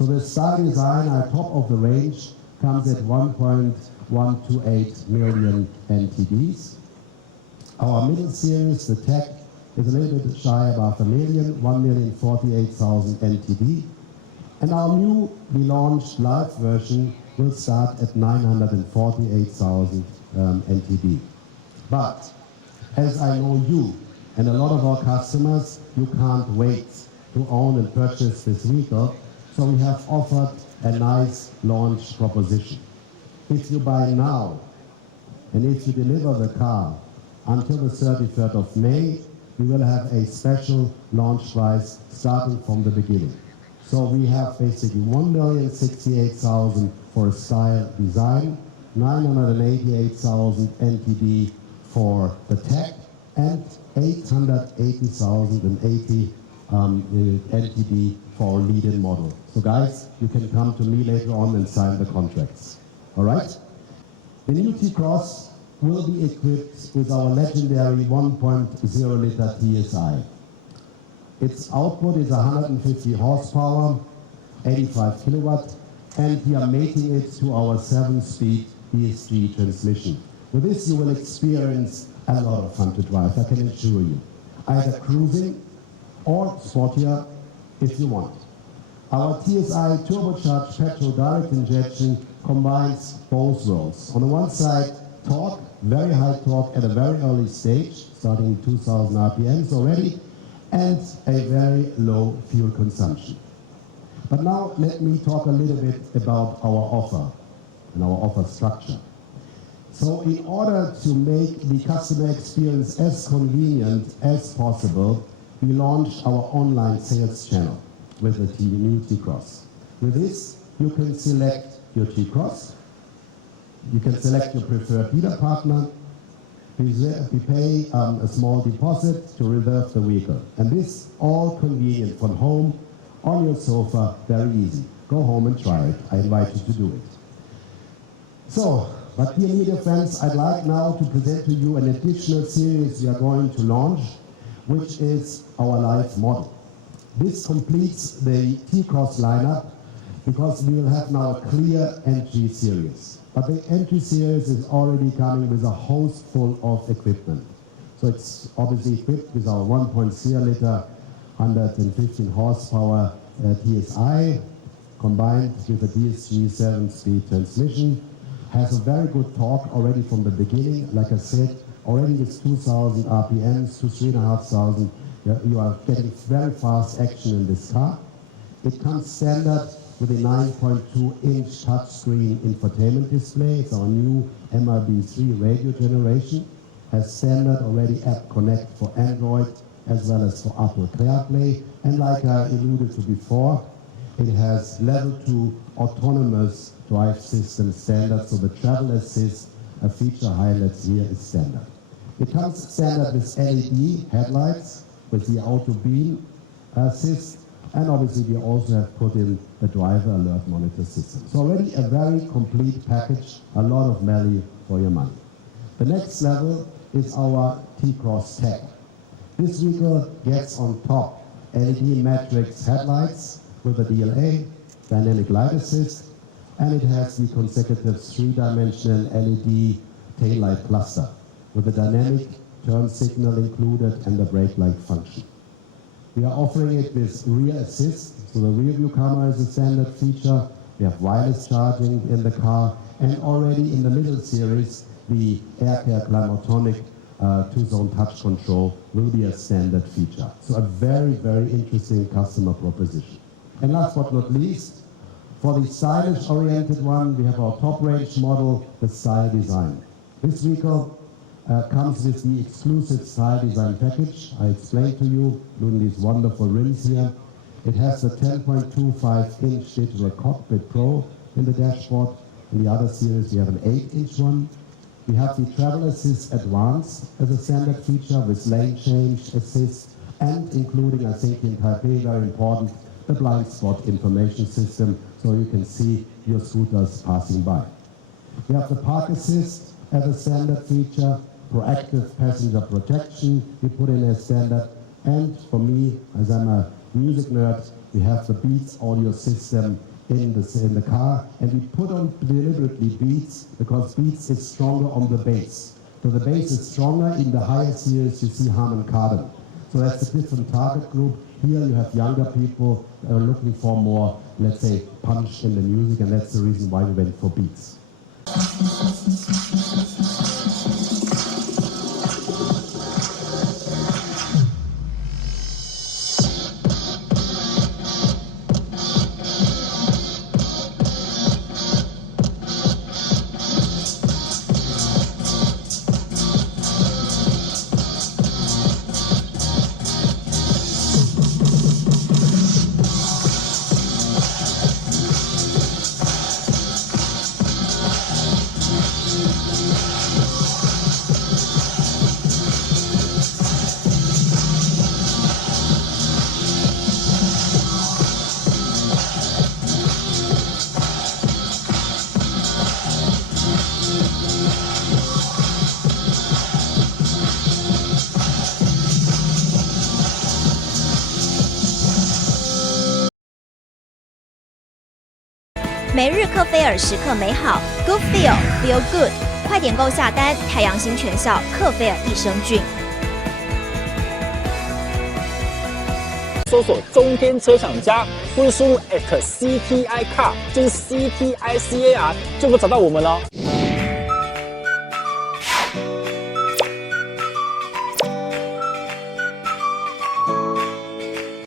So the Style Design at top of the range comes at 1.128 million NTDs. Our middle series, the Tech, is a little bit shy above a million, 1,048,000 NTD. And our newly launched live version will start at 948,000 NTD. But as I know you and a lot of our customers, you can't wait to own and purchase this vehicle, so we have offered a nice launch proposition. If you buy now, and if you deliver the car until the 33rd of May, we will have a special launch price starting from the beginning. So we have basically 1,068,000 for a Style Design, 988,000 NTD for the Tech, and 880,080 NTD for lead-in model. So guys, you can come to me later on and sign the contracts. All right? The new T-Cross will be equipped with our legendary 1.0 liter TSI. Its output is 150 horsepower, 85 kilowatt, and we are mating it to our 7-speed DSG transmission. With this, you will experience a lot of fun to drive, I can assure you. Either cruising or sportier if you want. Our TSI turbocharged petrol direct injection combines both worlds. On the one side, torque, very high torque at a very early stage, starting 2,000 RPMs already, and a very low fuel consumption. But now let me talk a little bit about our offer and our offer structure. So in order to make the customer experience as convenient as possible, we launched our online sales channel with the new T-Cross. With this, you can select your T-Cross, you can select your preferred dealer partner, you pay a small deposit to reserve the vehicle. And this all convenient from home, on your sofa, very easy. Go home and try it. I invite you to do it. So, but dear media friends, I'd like now to present to you an additional series we are going to launch, which is our live model. This completes the T-Cross lineup because we will have now a clear entry series. But the entry series is already coming with a host full of equipment. So it's obviously equipped with our 1.0 liter, 115 horsepower TSI, combined with a DSG 7-speed transmission. Has a very good torque already from the beginning. Like I said, already with 2,000 RPMs to 3,500, you are getting very fast action in this car. It comes standard with a 9.2-inch touchscreen infotainment display. It's our new MRB3 radio generation. Has standard already App Connect for Android as well as for Apple CarPlay. And like I alluded to before, it has level 2 autonomous drive system standard, so the travel assist, a feature highlights here is standard. It comes standard with LED headlights, with the auto beam assist, and obviously we also have put in the driver alert monitor system. So already a very complete package, a lot of value for your money. The next level is our T-Cross Tech. This vehicle gets on top LED matrix headlights with a DLA, dynamic light assist, and it has the consecutive 3-dimensional LED taillight cluster with a dynamic turn signal included and the brake light function. We are offering it with rear assist, so the rear view camera is a standard feature. We have wireless charging in the car, and already in the middle series, the AirCare Climatonic 2-zone touch control will be a standard feature. So a very, very interesting customer proposition. And last but not least, for the stylish-oriented one, we have our top-range model, the Style Design. This vehicle comes with the exclusive Style Design package. I explained to you, including these wonderful rims here. It has the 10.25-inch digital cockpit pro in the dashboard. In the other series, we have an 8-inch one. We have the Travel Assist Advanced as a standard feature with lane change assist, and including, I think in TAIPEI, very important, the blind spot information system, so you can see your scooters passing by. We have the Park Assist as a standard feature, proactive passenger protection we put in as standard, and for me, as I'm a music nerd, we have the Beats audio system in the car, and we put on deliberately beats because beats is stronger on the bass. So the bass is stronger in the higher series. You see Harman Kardon. So that's a different target group. Here you have younger people that are looking for more, let's say, punch in the music, and that's the reason why we went for beats. 每日克菲尔时刻美好 ，Good Feel Feel Good， 快点购下单，太阳星全效克菲尔益生菌。搜索中天车享家，或是输入 @CTICar， 就是 CTICAR， 就可以找到我们了。